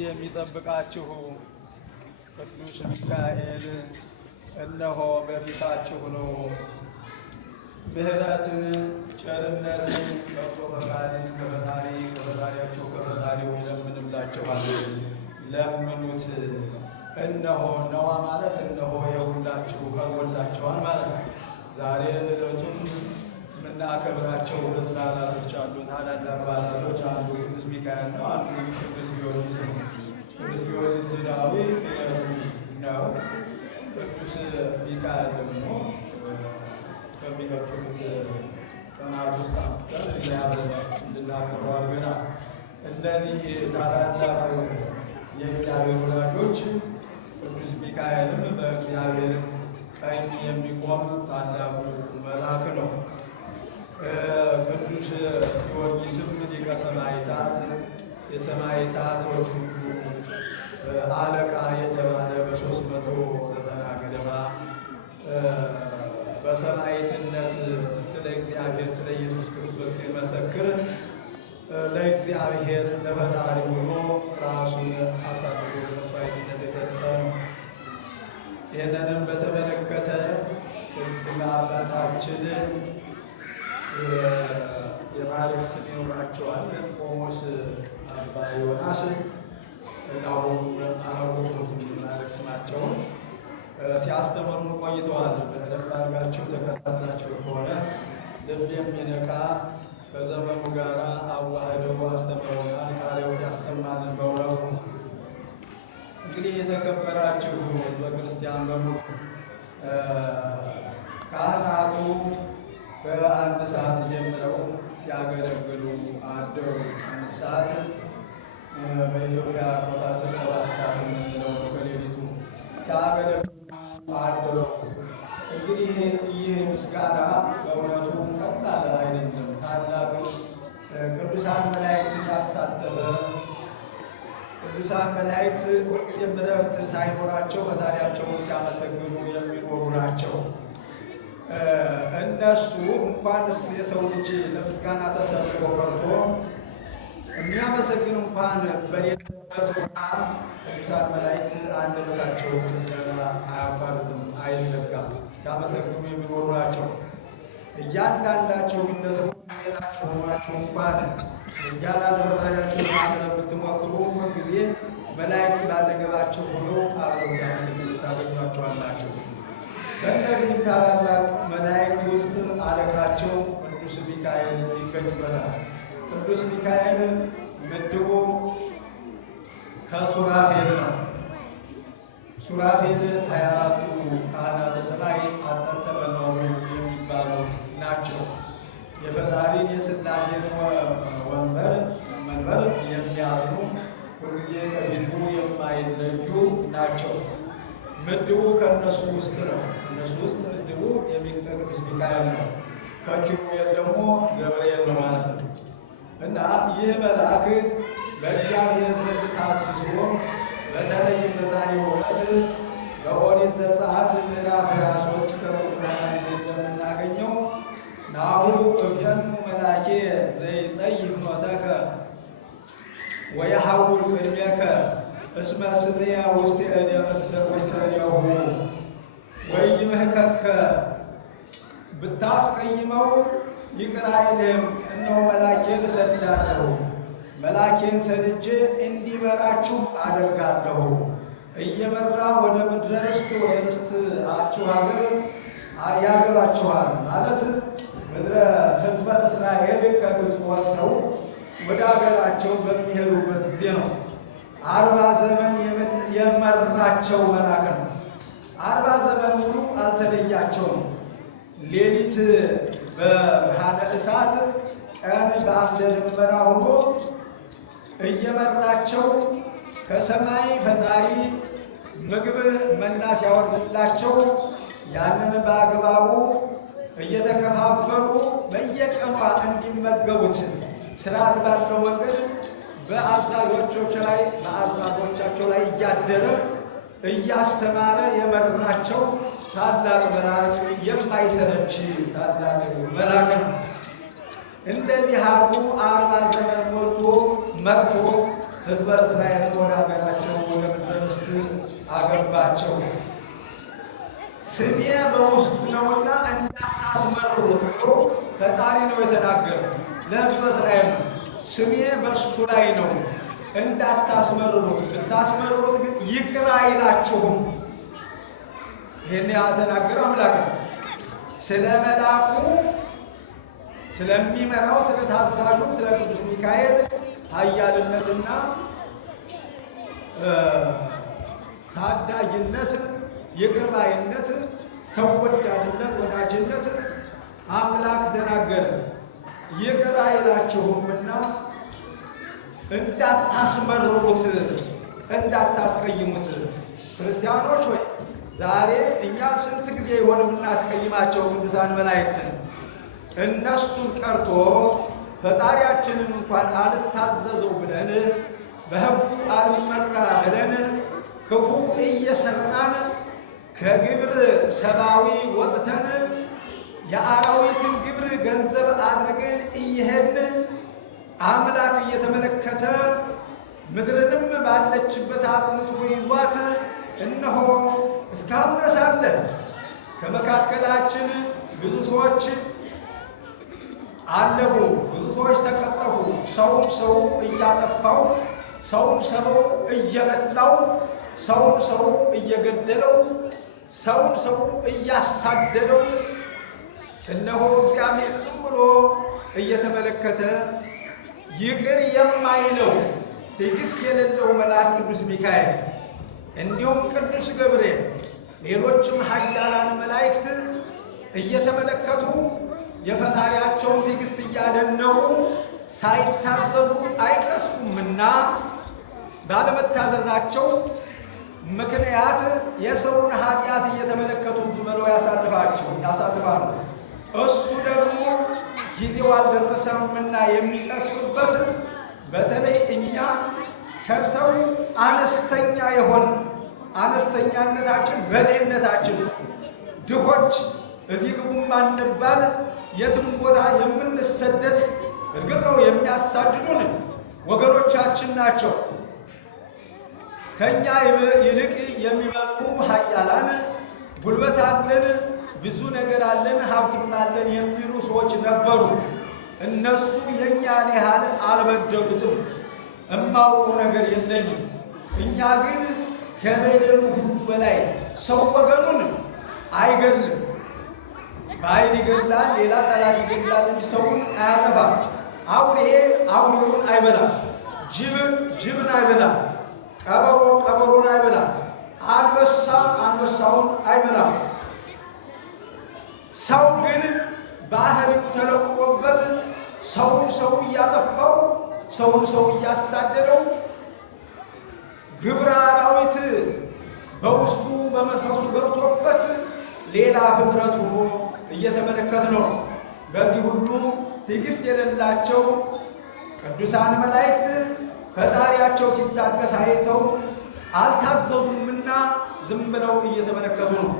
የሚጠብቃችሁ ቅዱስ ሚካኤል እነሆ በፊታችሁ ነው። ምሕረትን ቸርነትን በጎ ፈቃድን ከፈጣሪያችሁ ከፈጣሪው ለምንላችኋል። ለምኑት። እነሆ ነዋ ማለት እነሆ የሁላችሁ ቀርቦላችኋል ማለት ነው። ዛሬ ዕለቱን የምናከብራቸው ሁለት በዓላቶች አሉ። ታላላቅ በዓላቶች አንዱ ቅዱስ ሚካኤል ነው፣ አንዱ ቅዱስ ጊዮርጊስ ነው። ቅዱስ ጊዮርጊስ ሌላዊ ነው። ቅዱስ ሚካኤል ደግሞ በሚቀጥሉት ቀናት ውስጥ እንድናከብረው አድርገናል። እነዚህ ታላላቅ የእግዚአብሔር ወዳጆች ቅዱስ ሚካኤልም በእግዚአብሔር ቀኝ የሚቆም ታላቁ መልአክ ነው። ቅዱስ ጊዮርጊስም ሊቀ ሰማዕታት የሰማዕታቶች ሁሉ አለቃ የተባለ በ390 ገደማ በሰማዕትነት ስለ እግዚአብሔር ስለ ኢየሱስ ክርስቶስ ሲመሰክር ለእግዚአብሔር ለፈጣሪ ሆኖ ራሱን አሳልፎ ለመስዋዕትነት የሰጠ ነው። ይህንንም በተመለከተ ቅድመ አባታችን የማዕረግ ስም ይኖራቸዋል። ቆሞስ አባ ዮናስ አሁን አላወቁትም የማዕረግ ስማቸውን ሲያስተምሩን ቆይተዋል። በደንብ አድርጋችሁ ተከታትላችሁ ከሆነ ልብ የሚነካ ከዘመኑ ጋር አዋህደው አስተምረውናል። ቃልዎት ያሰማልን በእውነቱ። እንግዲህ የተከበራችሁ ሕዝበ ክርስቲያን በሙሉ ካህናቱ ከአንድ ሰዓት ጀምረው ሲያገለግሉ አደሩ። አንድ ሰዓት በኢትዮጵያ አቆጣጠር 7 ሰዓት የምንለው በሌሊቱ ሲያገለግሉ አደሩ። እንግዲህ ይህ ምስጋና በእውነቱ ቀላል አይደለም። ታላቅ ቅዱሳን መላእክትን ያሳተፈ ቅዱሳን መላእክት ሁልጊዜም እረፍት ሳይኖራቸው ፈጣሪያቸውን ሲያመሰግኑ የሚኖሩ ናቸው። እነሱ እንኳንስ የሰው ልጅ ለምስጋና ተሰልፎ ቀርቶ የሚያመሰግን እንኳን በሌለበት ቦታ ቅዱሳን መላእክት አንደበታቸው ምስጋና አያቋርጥም፣ አይዘጋም። ሲያመሰግኑ የሚኖሩ ናቸው። እያንዳንዳቸው እንደሰው ቤታችሁ ሆናችሁ እንኳን ምስጋና ለፈጣሪያችሁ ለማቅረብ ብትሞክሩ ሁልጊዜ መላእክት ባጠገባቸው ሆነው አብረው ሲያመሰግኑ ታገኟቸዋላችሁ። ከእነዚህም ታላላቅ መላእክት ውስጥ አለቃቸው ቅዱስ ሚካኤል ይገኝበታል። ቅዱስ ሚካኤል ምድቡ ከሱራፌል ነው። ሱራፌል 24ቱ ካህናተ ሰማይ አጠንተ መኖሩ የሚባሉ ናቸው። የፈጣሪን የሥላሴን መንበር የሚያዝኑ ሁልጊዜ ከፊቱ የማይለዩ ናቸው። ምድቡ ከእነሱ ውስጥ ነው። እነሱ ውስጥ ምድቡ ቅዱስ ሚካኤል ነው። ከኪሩቤል ደግሞ ገብርኤል ነው ማለት ነው። እና ይህ መልአክ በእግዚአብሔር ዘንድ ታስሶ በተለይም በዛሬው ዕለት በኦሪት ዘጸአት ምዕራፍ 23 ከቁጥር 1 እንደምናገኘው ናሁ እብየኑ መላኬ ዘይጸይፍ ኖተከ ወየሐውር ቅድሜከ እስመ ስምየ ውስተ እዴሁ ወይምህከከ ብታስቀይመው ይቅር አይልህም። እነሆ መላኬን እሰድዳለሁ፣ መላኬን ሰድጄ እንዲመራችሁ አደርጋለሁ። እየመራ ወደ ምድረ ርስት ወደ ርስታችሁ ሀገር ያገባችኋል። ማለት ምድረ ሕዝበ እስራኤል ከግብፅ ወጥተው ወደ ሀገራቸው በሚሄዱበት ጊዜ ነው። 40 ዘመን የመራቸው መልአክ ነው። 40 ዘመን ሙሉ አልተለያቸውም። ሌሊት በብርሃነ እሳት፣ ቀን በአምደ ደመና ሆኖ እየመራቸው ከሰማይ ፈጣሪ ምግብ መና ሲያወርድላቸው ያንን በአግባቡ እየተከፋፈሉ በየቀኗ እንዲመገቡት ስርዓት ባለው መንገድ በአዛዦቻቸው ላይ እያደረ እያስተማረ የመራቸው ታላቅ መልአክ፣ የማይሰለች ታላቅ መልአክ ነው። እንደዚህ አርጎ 40 ዘመን ሞልቶ መጥቶ ሕዝበ እስራኤልን ወደ ሀገራቸው ወደ ምድረ ርስት አገባቸው። ስሜ በውስጡ ነውና እንዳታስመርሩት ብሎ ፈጣሪ ነው የተናገረው ለሕዝበ እስራኤል ነው። ስሜ በእሱ ላይ ነው እንዳታስመርሩት፣ ብታስመርሩት ግን ይቅር አይላችሁም። ይህን ያተናገረው አምላክ ነው። ስለ መልአኩ ስለሚመራው ስለ ታዛዡ ስለ ቅዱስ ሚካኤል ኃያልነትና ታዳጊነት፣ ይቅር ባይነት፣ ሰው ወዳድነት፣ ወዳጅነት አምላክ ተናገረ። ይቅር አይላችሁምና እንዳታስመርሩት፣ እንዳታስቀይሙት። ክርስቲያኖች ወይ ዛሬ እኛ ስንት ጊዜ ይሆን የምናስቀይማቸው ቅዱሳን መላእክትን? እነሱን ቀርቶ ፈጣሪያችንን እንኳን አልታዘዘው ብለን በሕጉ አልመራ ብለን ክፉ እየሰራን ከግብር ሰብአዊ ወጥተን የአራዊትን ግብር ገንዘብ አድርገን እየሄድን አምላክ እየተመለከተ ምድርንም ባለችበት አጽንቶ ይዟት እነሆ እስካሁን ድረስ አለ። ከመካከላችን ብዙ ሰዎች አለፉ፣ ብዙ ሰዎች ተቀጠፉ። ሰውን ሰው እያጠፋው፣ ሰውን ሰው እየበላው፣ ሰውን ሰው እየገደለው፣ ሰውን ሰው እያሳደደው እነሆ እግዚአብሔር ዝም ብሎ እየተመለከተ ይቅር የማይለው ትዕግስት የሌለው መልአክ ቅዱስ ሚካኤል እንዲሁም ቅዱስ ገብርኤል ሌሎችም ኃያላን መላእክት እየተመለከቱ የፈጣሪያቸውን ትዕግስት እያደነቁ ሳይታዘዙ አይቀስፉምና ባለመታዘዛቸው ምክንያት የሰውን ኃጢአት እየተመለከቱ ዝም ብለው ያሳልፋሉ። እሱ ደግሞ ጊዜው አልደረሰምና የሚቀስፉበት በተለይ እኛ ከሰው አነስተኛነታችን በድህነታችን ድሆች እዚህ ግቡም ባንባል የትም ቦታ የምንሰደድ እርግጥ ነው የሚያሳድዱን ወገኖቻችን ናቸው። ከኛ ይልቅ የሚበልጡ ኃያላን ጉልበት አለን፣ ብዙ ነገር አለን፣ ሀብትም አለን የሚሉ ሰዎች ነበሩ። እነሱ የኛን ያህል አልበደሉትም። እማውቀው ነገር የለኝም። እኛ ግን ከበደሉ ሁሉ በላይ ሰው ወገኑን አይገድልም። በኃይል ይገድላል፣ ሌላ ጠላት ይገድላል እንጂ ሰውን አያጠፋም። አውሬውን አይበላም፣ ጅብን አይበላም፣ ቀበሮ ቀበሮን አይበላም፣ አንበሳ አንበሳውን አይበላም። ሰው ግን ባህሪው ተለውጦበት ሰው እያጠፋው ሰው እያሳደደው ግብረ አራዊት በውስጡ በመንፈሱ ገብቶበት ሌላ ፍጥረት ሆኖ እየተመለከት ነው። በዚህ ሁሉ ትዕግስት የሌላቸው ቅዱሳን መላእክት ፈጣሪያቸው ሲታገስ አይተው አልታዘዙምና ዝም ብለው እየተመለከቱ ነው።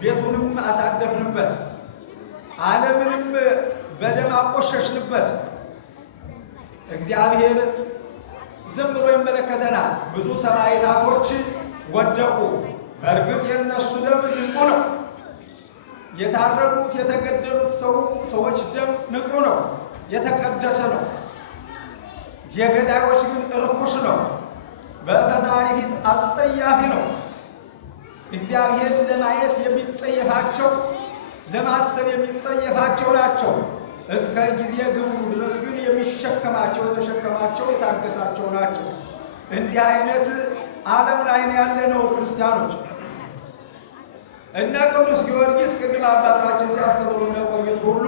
ቤቱንም አሳደፍንበት፣ ዓለምንም በደም አቆሸሽንበት። እግዚአብሔር ዝም ብሎ ይመለከተናል። ብዙ ሰማዕታቶች ወደቁ። በእርግጥ የእነሱ ደም ንጹሕ ነው። የታረዱት የተገደሉት ሰዎች ደም ንጹሕ ነው፣ የተቀደሰ ነው። የገዳዮች ግን ርኩስ ነው፣ በፈጣሪ ፊት አስጸያፊ ነው። እግዚአብሔር ለማየት የሚጸየፋቸው ለማሰብ የሚጸየፋቸው ናቸው። እስከ ጊዜ ግቡ ድረስ ግን የተሸከማቸው የታገሳቸው ናቸው። እንዲህ አይነት ዓለም ላይ ያለነው ክርስቲያኖች እነ ቅዱስ ጊዮርጊስ ቅድም አባታችን ሲያስተምሩ እንደቆዩት ሁሉ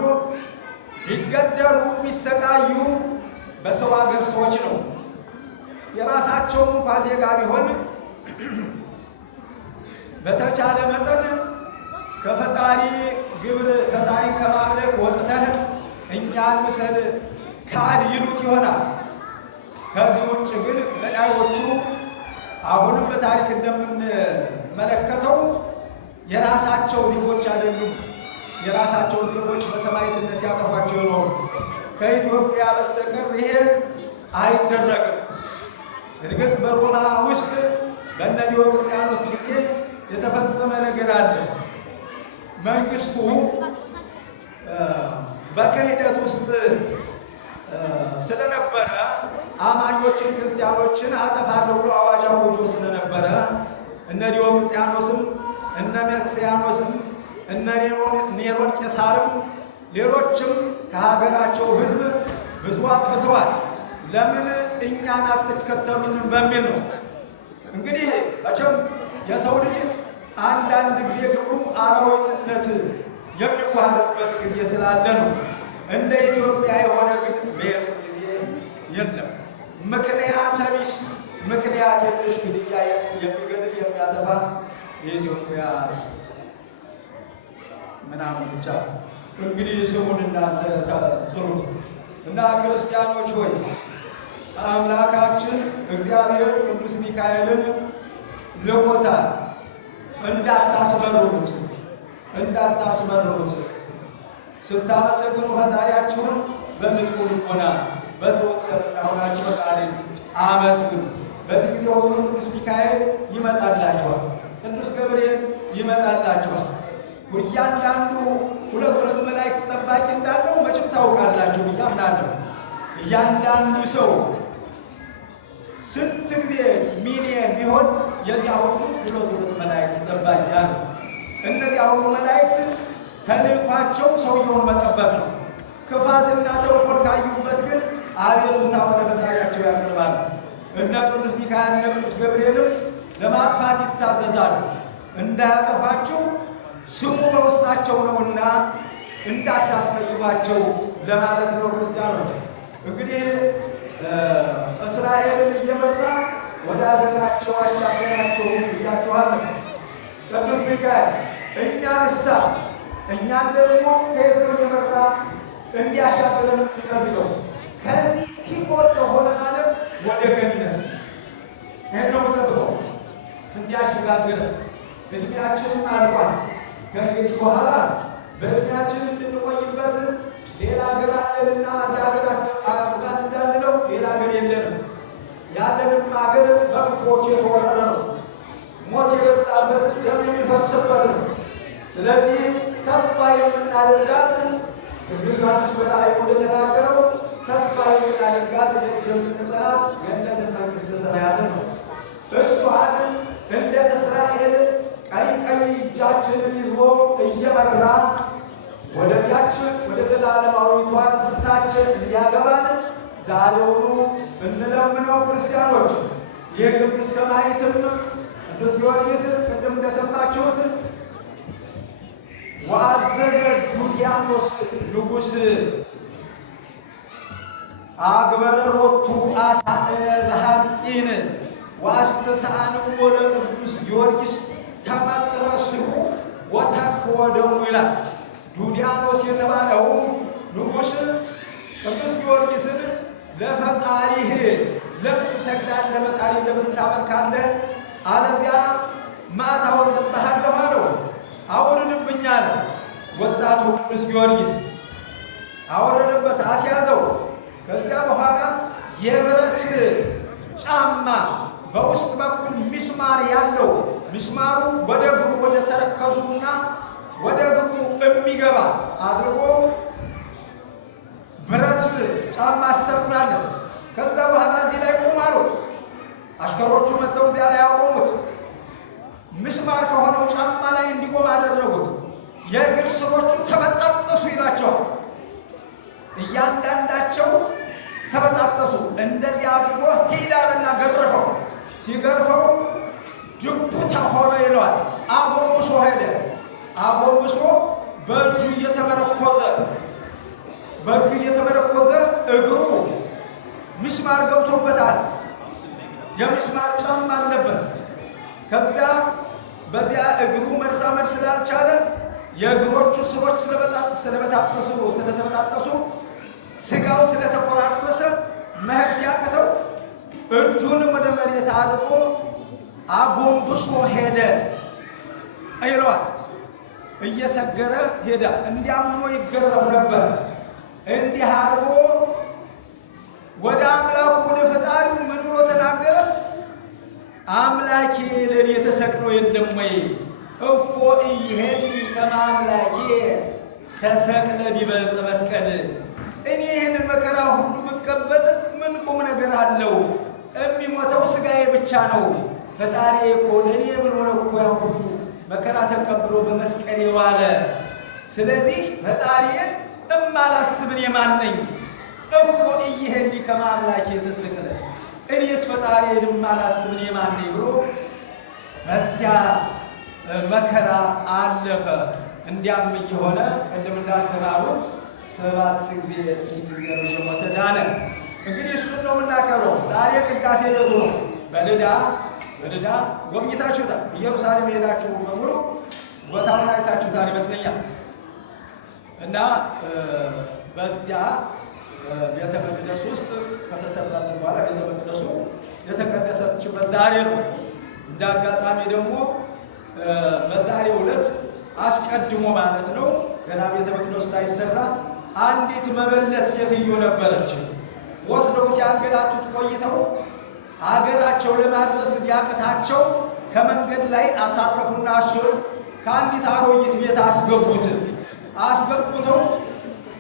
ቢገደሉ ቢሰቃዩ በሰው ሀገር ሰዎች ነው። የራሳቸው እንኳ ዜጋ ቢሆን በተቻለ መጠን ከፈጣሪ ግብር ፈጣሪ ከማምለክ ወጥተህ እኛን ምሰል ካድ ይሉት ይሆናል። ከዚህ ውጭ ግን ገዳዮቹ አሁንም በታሪክ እንደምንመለከተው የራሳቸው ዜጎች አይደሉም። የራሳቸው ዜጎች በሰማዕትነት ሲያጠፏቸው ይኖሩ። ከኢትዮጵያ በስተቀር ይሄ አይደረግም። እርግጥ በሮማ ውስጥ በእነ ዲዮቅልጥያኖስ ጊዜ የተፈጸመ ነገር አለ። መንግስቱ በክህደት ውስጥ ስለነበረ አማኞችን ክርስቲያኖችን አጠፋለሁ ብሎ አዋጅ አውጆ ስለነበረ እነ ዲዮቅልጥያኖስም እነ መክስያኖስም እነ ኔሮን ቄሳርም ሌሎችም ከሀገራቸው ሕዝብ ብዙ አጥፍተዋል። ለምን እኛን አትከተሉንም በሚል ነው። እንግዲህ መቼም የሰው ልጅ አንዳንድ ጊዜ ግብሩ አራዊትነት የሚዋሃድበት ጊዜ ስላለ ነው። እንደ ኢትዮጵያ የሆነ ግን በየትም ጊዜ የለም። ምክንያት ቢስ ምክንያት የለሽ ግድያ የሚገድል የሚያጠፋ የኢትዮጵያ ምናምን ብቻ። እንግዲህ ስሙን እናንተ ጥሩት እና ክርስቲያኖች ሆይ አምላካችን እግዚአብሔር ቅዱስ ሚካኤልን ልኮታል። እንዳታስመሩት ስታመሰግኑ ፈጣሪያችሁን በንጹሕ ልቦና በትሑት ሰብእና ሆናችሁ ፈጣሪን አመስግኑ። በዚህ ጊዜ ሁሉ ቅዱስ ሚካኤል ይመጣላችኋል፣ ቅዱስ ገብርኤል ይመጣላችኋል። እያንዳንዱ ሁለት መላእክት ጠባቂ እንዳለው መቼም ታውቃላችሁ ብዬ አምናለሁ። እያንዳንዱ ሰው ስንት ጊዜ ሚሊየን ቢሆን የዚያ ሁሉ ሁለት መላእክት ጠባቂ አሉ። እነዚያ ሁሉ መላእክት ተልእኳቸው ሰውየውን መጠበቅ ነው። ክፋትና ተንኮል ካዩበት ግን አቤቱታ ወደ ፈጣሪያቸው ያቀርባሉ። እነ ቅዱስ ሚካኤል እና ቅዱስ ገብርኤልም ለማጥፋት ይታዘዛሉ። እንዳያጠፋችሁ ስሙ በውስጣቸው ነውና እንዳታስቀይሟቸው ለማለት ነው። ክርስቲያኖች እንግዲህ እስራኤልን እየመራ ወደ አገራቸው አሻገራቸው ብያችኋለሁ። ቅዱስ ሚካኤል እኛንሳ እኛን ደግሞ ከየት ነው እየመራ እንዲያሻገረን የሚፈልገው? ከዚህ ሲኦል ከሆነ ዓለም ወደ ገነት ሄደው ጠብቀው እንዲያሸጋግረን። እድሜያችንን አልቋል። ከእንግዲህ በኋላ በእድሜያችን እንድንቆይበት ሌላ ሀገር አለንና እዚህ ሀገር አፍጋን እንዳንለው ሌላ ሀገር የለንም። ያለንም ሀገር በክፎች የተወረረ ነው። ሞት የበዛበት ደም የሚፈስበት ነው። ስለዚህ ተስፋ የምናደርጋት ቅዱስ ዮሐንስ በራእዩ እንደተናገረው ተስፋ የምናደርጋት ደጅ የምንጸናት ገነትን መንግሥተ ሰማያትን ነው። እሷን እንደ እስራኤል ቀይ እጃችንን ይዞ እየመራ ወደዚያችን ወደ ዘላለማዊቷ ርስታችን እንዲያገባን ዛሬውኑ እንለምነው። ክርስቲያኖች ይህ ቅዱስ ሰማዕትም ቅዱስ ጊዮርጊስ ቅድም እንደሰማችሁት ወአዘዘ ዱድያኖስ ንጉሥ አግበረሮቱ አሳእነ ዘሐጺን ወአስተስአንዎ ለቅዱስ ጊዮርጊስ ተመትረስሁ ወተክወ ደሙ ይላል። ዱድያኖስ የተባለው ንጉሥ ቅዱስ ጊዮርጊስን ለፈጣሪህ ለምን ትሰግዳለህ? ለፈጣሪ ለምን ታመልካለህ? አለዚያ መዓት አወርድብሃለሁ አለው። አውርድብኝ አለ። ወጣቱ ቅዱስ ጊዮርጊስ አወረደበት፣ አስያዘው። ከዚያ በኋላ የብረት ጫማ በውስጥ በኩል ሚስማር ያለው ሚስማሩ ወደ እግሩ ወደ ተረከዙና ወደ እግሩ የሚገባ አድርጎ ብረት ጫማ አሰሩናለት። ከዛ በኋላ እዚህ ላይ ቁም አለው። አሽከሮቹ መጥተው እዚያ ላይ ያቆሙት። ምስማር ከሆነው ጫማ ላይ እንዲቆም አደረጉት። የእግር ስሮቹ ተበጣጠሱ ይላቸዋል። እያንዳንዳቸው ተበጣጠሱ። እንደዚህ አድርጎ ሂዳልና ገረፈው። ሲገርፈው ጅቡ ተሆረ ይለዋል። አጎንብሶ ሄደ። አጎንብሶ በእጁ እየተመረኮዘ እግሩ ምስማር ገብቶበታል። የምስማር ጫማ አለበት። ከዚያ በዚያ እግሩ መራመድ ስላልቻለ የእግሮቹ ስሮች ስለተበጣጠሱ ስጋው ስለተቆራረሰ መሄድ ሲያቅተው እጁን ወደ መሬት አድርጎ አጎንብሶ ሄደ ይለዋል። እየሰገረ ሄዳ። እንዲያም ሆኖ ይገረፍ ነበር። እንዲህ አድርጎ ወደ አምላኩ ወደ ፈጣሪው ምን ብሎ ተናገረ? አምላኬ ለእኔ ተሰቅሎ የለም ወይ? እፎ ኢይሄኒ ከመ አምላኬ ተሰቅለ ዲበ ዕፀ መስቀል። እኔ ይህንን መከራ ሁሉ ብቀበል ምን ቁም ነገር አለው? የሚሞተው ሥጋዬ ብቻ ነው። ፈጣሪ እኮ ለእኔ ብሎ ነው እኮ ያን ሁሉ መከራ ተቀብሎ በመስቀል የዋለ። ስለዚህ ፈጣሪን እማላስብን የማን ነኝ? እፎ ኢይሄኒ ከመ አምላኬ ተሰቅለ፣ እኔስ ፈጣሪን እማላስብን የማን ነኝ ብሎ በዚያ መከራ አለፈ። እንዲያም እየሆነ ቅድም እንዳስተማሩ 7 ጊዜ እየሞተ ዳነ። እንግዲህ እሱን ነው የምናከብረው። ዛሬ ቅዳሴ ዕለቱ ነው። በልዳ ጎብኝታችሁታል። ኢየሩሳሌም ሄዳችሁ በሙሉ ቦታውን አይታችሁታል ይመስለኛል። እና በዚያ ቤተ መቅደስ ውስጥ ከተሰራለን በኋላ ቤተ መቅደሱ የተቀደሰችበት ዛሬ ነው። እንደ አጋጣሚ ደግሞ በዛሬው ዕለት አስቀድሞ ማለት ነው ገና ቤተ መቅደሱ ሳይሰራ አንዲት መበለት ሴትዮ ነበረች። ወስደው ሲያንገላቱት ቆይተው አገራቸው ለማድረስ ቢያቅታቸው ከመንገድ ላይ አሳረፉና እሱን ከአንዲት አሮጊት ቤት አስገቡተው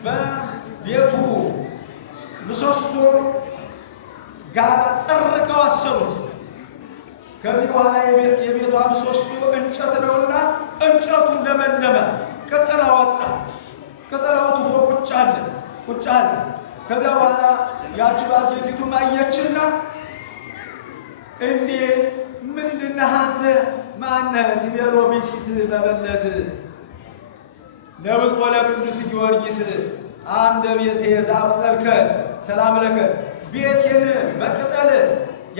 በቤቱ ምሰሶ ጋር ጠርቀው አሰሩት። ከዚህ በኋላ የቤቷ ምሰሶ እንጨት ነውና እንጨቱ ለመለመ፣ ቅጠል አወጣ። ቅጠላው ትቶ ቁጭ አለ። ቁጭ አለ። ከዚያ በኋላ ያቺ ባልቴቲቱም አየችና እንዴ ምንድነህ አንተ ማነህ? ትቤሎ ቢሲት በበለት ለብፁዕ ለቅዱስ ጊዮርጊስ አምደ ቤቴ ዘአብቀልከ ሰላም ለከ። ቤቴን በቅጠል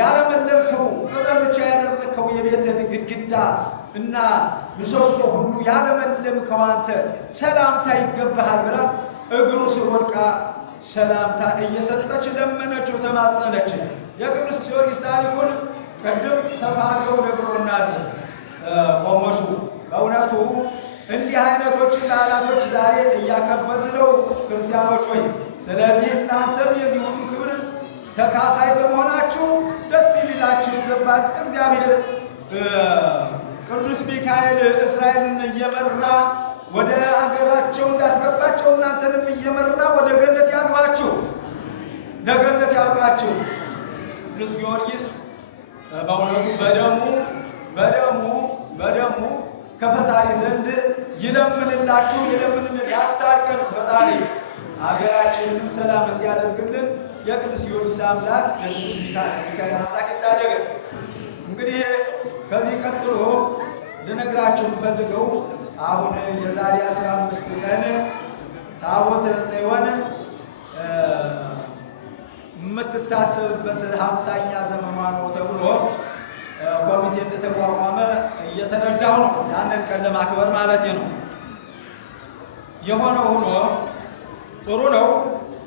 ያለመለምከው ቅጠል ብቻ ያደረግከው የቤትን ግድግዳ እና ምሰሶ ሁሉ ያለመለምከው አንተ ሰላምታ ይገባሃል ብላ እግሩ ስር ወድቃ ሰላምታ እየሰጠች ለመነችው፣ ተማጸነች። የቅዱስ ጊዮርጊስ ታሪኩን ቅድም ሰፋ አድርገው ነግሮናል ቆሞሱ። በእውነቱ እንዲህ አይነቶችን በዓላቶች ዛሬ እያከበርን ነው ክርስቲያኖች ሆይ። ስለዚህ እናንተም የዚህ ሁሉ ክብር ተካፋይ በመሆናችሁ ደስ ሊላችሁ ይገባል። እግዚአብሔር ቅዱስ ሚካኤል እስራኤልን እየመራ ወደ አገራቸው እንዳስገባቸው እናንተንም እየመራ ወደ ገነት ያግባችሁ፣ ለገነት ያብቃችሁ። ቅዱስ ጊዮርጊስ በእውነቱ በደሙ ከፈጣሪ ዘንድ ይለምንላችሁ፣ ያስታርቀን ፈጣሪ አገራችንንም ሰላም እንዲያደርግልን የቅዱስ ጊዮርጊስ አምላክ የቅዱስ ሚካኤል አምላክ ይታደገን። እንግዲህ ከዚህ ቀጥሎ ልነግራችሁ የምፈልገው አሁን የዛሬ 15 ቀን ታቦተ ጽዮን የምትታሰብበት 50ኛ ዘመኗ ነው ተብሎ ኮሚቴ እንደተቋቋመ እየተረዳሁ ነው። ያንን ቀን ለማክበር ማለት ነው። የሆነ ሆኖ ጥሩ ነው።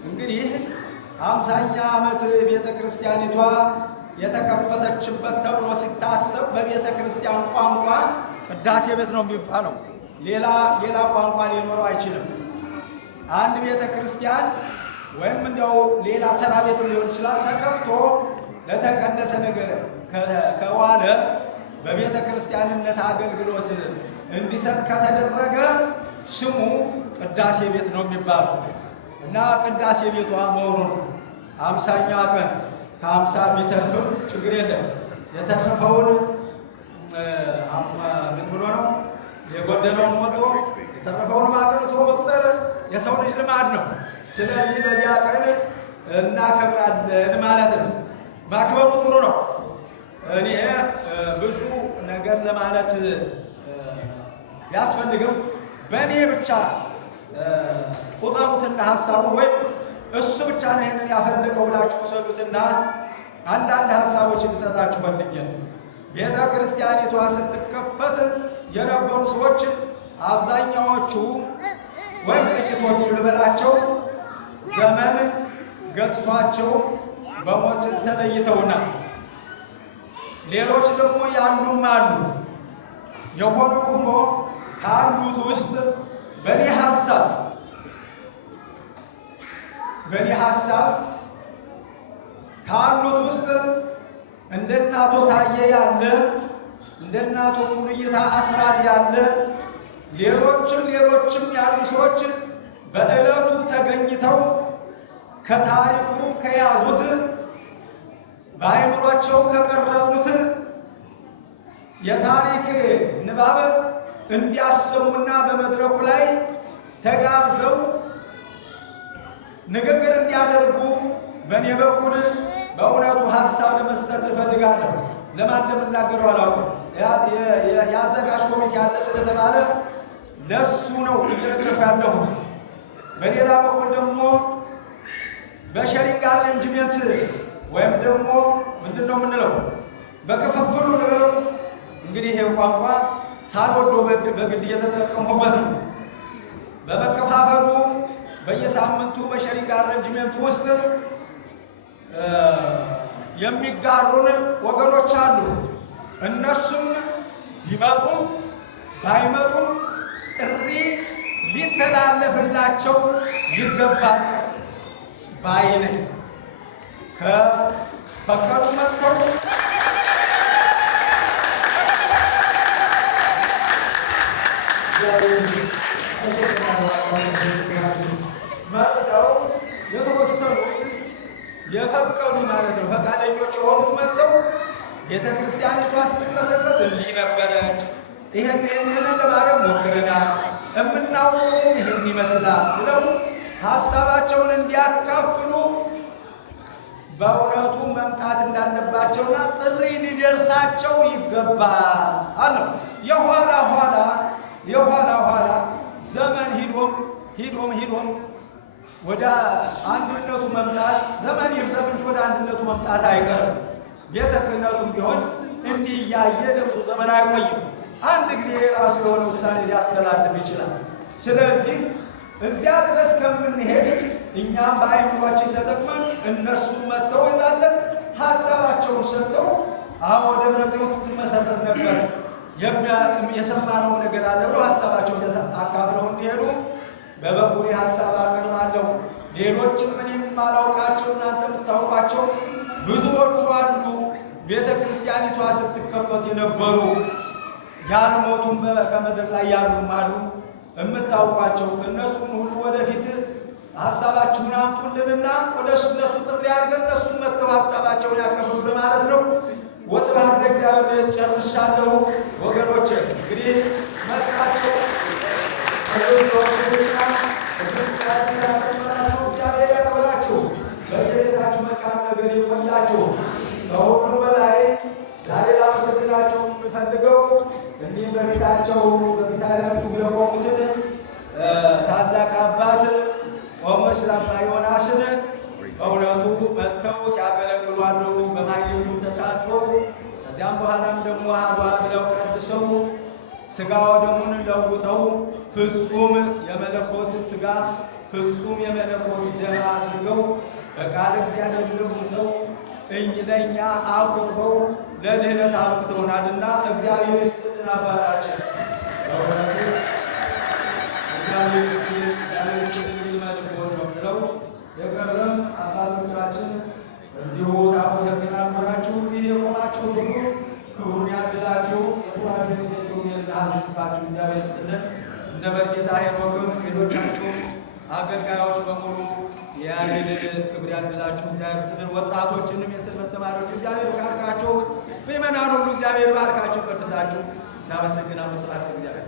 እንግዲህ 50ኛ ዓመት ቤተ ክርስቲያኒቷ የተከፈተችበት ተብሎ ሲታሰብ በቤተ ክርስቲያን ቋንቋ ቅዳሴ ቤት ነው የሚባለው። ሌላ ቋንቋ ሊኖረው አይችልም። አንድ ቤተ ክርስቲያን ወይም እንደው ሌላ ተራ ቤት ሊሆን ይችላል ተከፍቶ ለተቀደሰ ነገር ከዋለ በቤተ ክርስቲያንነት አገልግሎት እንዲሰጥ ከተደረገ ስሙ ቅዳሴ ቤት ነው የሚባለው እና ቅዳሴ ቤቷ መሆኑን 50ኛ ቀን ከ50 ቢተርፍም ችግር የለም። የተረፈውን ምን ብሎ ነው የጎደለውን ወጥቶ የተረፈውን ማቅንቶ መቁጠር የሰው ልጅ ልማድ ነው። ስለዚህ በዚያ ቀን እናከብራለን ማለት ነው። ማክበሩ ጥሩ ነው። እኔ ብዙ ነገር ለማለት ቢያስፈልግም በእኔ ብቻ ቁጠሩትና ሀሳቡ ወይም እሱ ብቻ ነው ይህንን ያፈለቀው ብላችሁ ሰዱትና አንዳንድ ሀሳቦች ልሰጣችሁ ፈልጌ ነው። ቤተ ክርስቲያኒቷ ስትከፈት የነበሩ ሰዎች አብዛኛዎቹ ወይም ጥቂቶቹ ልበላቸው ዘመን ገትቷቸው በሞት ተለይተውናል። ሌሎች ደግሞ ያሉም አሉ። የሆነ ሆኖ ካሉት ውስጥ በእኔ ሀሳብ ካሉት ውስጥ እንደ እናቶ ታዬ ያለ እንደ እናቶ ሙሉጌታ አስራት ያለ ሌሎችም ያሉ ሰዎች በዕለቱ ተገኝተው ከታሪኩ ከያዙት በአይምሯቸው ከቀረጹት የታሪክ ንባብ እንዲያሰሙና በመድረኩ ላይ ተጋብዘው ንግግር እንዲያደርጉ በእኔ በኩል በእውነቱ ሀሳብ ለመስጠት እፈልጋለሁ። ለማን እንደምናገረው አላውቅም። የአዘጋጅ ኮሚቴ ያለ ስለተባለ ለሱ ነው እየረከብኩ ያለሁት። በሌላ በኩል ደግሞ በሸሪንግ አሬንጅመንት ወይም ደግሞ ምንድን ነው የምንለው በክፍፍሉ ነው። እንግዲህ ይሄ ቋንቋ ሳልወዶ በግድ እየተጠቀምኩበት ነው። በመከፋፈሉ በየሳምንቱ በሸሪንግ አሬንጅመንት ውስጥ የሚጋሩን ወገኖች አሉ። እነሱም ቢመጡም ባይመጡም ጥሪ ሊተላለፍላቸው ይገባል ባይ ነኝ። ከፈቀዱ መጥተው መጥተው የተወሰኑት የፈቀዱ ማለት ነው ፈቃደኞች የሆኑት መጥተው ቤተ ክርስቲያኒቷ ስትመሰረት እንዲህ ነበረች፣ ይህን ለማድረግ ሞክረናል፣ የምናውቀው ይህን ይመስላል ብለው ሀሳባቸውን እንዲያካፍሉ በእውነቱ መምጣት እንዳለባቸውና ጥሪ ሊደርሳቸው ይገባል ነው። የኋላ ኋላ ዘመን ሂዶም ወደ አንድነቱ መምጣት ዘመን ይርዘም እንጂ ወደ አንድነቱ መምጣት አይቀርም። ቤተ ክህነቱም ቢሆን እንዲህ እያየ ለብዙ ዘመን አይቆይም። አንድ ጊዜ የራሱ የሆነ ውሳኔ ሊያስተላልፍ ይችላል። ስለዚህ እዚያ ድረስ ከምንሄድ እኛም በአይምሯችን ተጠቅመን እነሱን መጥተው ይዛለን ሀሳባቸውን ሰጥተው ደብረ ጽዮን ስትመሰረት ነበር የሰማነው ነገር አለ ብሎ ሀሳባቸውን አካፍለው እንዲሄዱ በበኩሌ ሀሳብ አቀርባለሁ። ሌሎችም እኔም የማላውቃቸው እናንተ የምታውቋቸው ብዙዎቹ አሉ። ቤተ ክርስቲያኒቷ ስትከፈት የነበሩ ያልሞቱም ከምድር ላይ ያሉም አሉ የምታውቋቸው። እነሱን ሁሉ ወደፊት ሀሳባችሁን አምጡልንና ወደ እነሱ ጥሪ አድርገን እነሱን መጥተው ሀሳባቸውን ያከፍሉ ማለት ነው። ወስብሐት ለእግዚአብሔር። ጨርሻለሁ ወገኖች። እንግዲህ መጣቸው እግዚአብሔር ያክብራችሁ፣ በየቤታችሁ መልካም ነገር ይሁንላችሁ። ከሁሉ በላይ ዛሬ ላመሰግናቸው የምፈልገው እንዲህ በፊታችሁ የቆሙትን ታላቅ አባት ቆሞስ አባ ዮናስን በእውነቱ መጥተው ሲያገለግሉ አድረው በማየቱ ተሳትፎ ከዚያም በኋላም ደግሞ አሐዱ ብለው ቀድሰው ሥጋ ወደሙን ለውጠው ፍጹም የመለኮት ሥጋ ፍጹም የመለኮት ደም አድርገው በቃል እግዚአብሔር ልውጠው ለእኛ አቁርበው ለድኅነት አብቅተውናልና እግዚአብሔር ይስጥልን። አባታችን በእውነቱ እግዚአብሔር ይስጥልን መልኮት ነው ብለው የቀረም አባቶቻችን እንዲሁ ታቦተ ሕግን አክብራችሁ እዚህ የቆማችሁ ሁሉ ክብሩን ያድላችሁ። የሱራፌል ኪሩቤልን አብዝታችሁ እግዚአብሔር ይስጥልን። እንደ መርጌታ ሄኖክም ሌሎቻችሁም አገልጋዮች በሙሉ የያሬድን ክብር ያድላችሁ እግዚአብሔር ይስጥልን። ወጣቶችንም የሰንበት ተማሪዎች እግዚአብሔር ባርካቸው። ምእመናን ሁሉ እግዚአብሔር ባርካቸው፣ ቀድሳችሁ። እናመሰግናለን። ስብሐት ለእግዚአብሔር።